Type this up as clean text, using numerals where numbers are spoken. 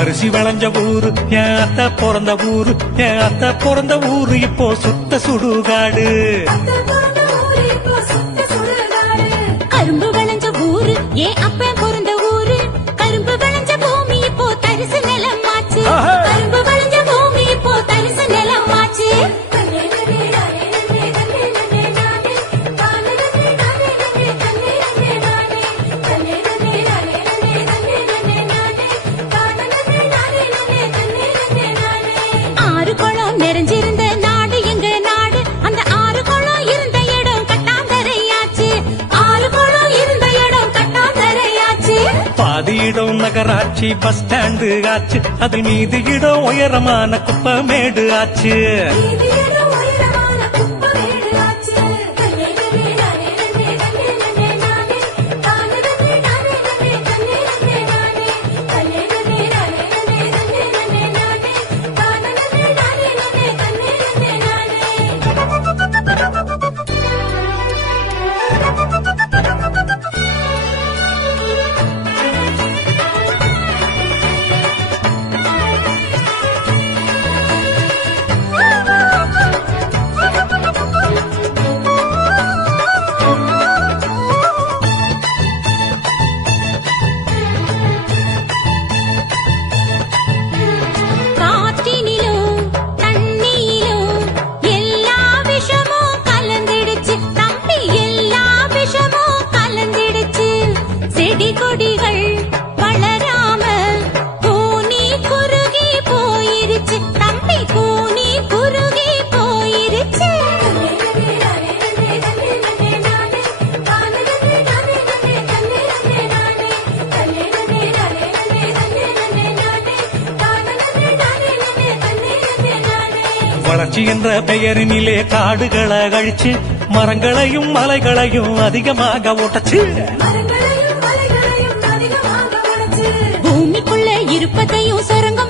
அரிசி வளைஞ்ச ஊரு என் அத்தை பிறந்த ஊரு, என் அத்தை பிறந்த ஊரு இப்போ சுத்த சுடுகாடு. கரும்பு விளைஞ்ச ஊரு என் அப்ப பிறந்த ஊரு, கரும்பு விளைஞ்ச பூமி இப்போ தரிசு நிலம் ஆச்சு. கரும்பு விளைஞ்ச பூமி இப்போ தரிசு நிலம் ஆச்சு. ஆறு குளம் நிறைஞ்சிருந்த நாடு எங்க நாடு, அந்த ஆறு குளம் இருந்த இடம் கட்டாந்தரையாச்சு. ஆறு குளம் இருந்த இடம் கட்டாந்தரையாச்சு. பாதி இடம் நகராட்சி பஸ் ஸ்டாண்டு ஆச்சு, அதில் மீதி இடம் உயரமான குப்பமேடு ஆச்சு. கொடிகள் வளராம கூனி குறுகி போயிருச்சு தம்பி, கூனி குறுகி போயிருச்சு. வளர்ச்சி என்ற பெயரினிலே காடுகளை அழிச்சு மரங்களையும் மலைகளையும் அதிகமாக ஓட்டச்சு. பூமிக்குள்ள இருப்பதையும் சுரங்கம்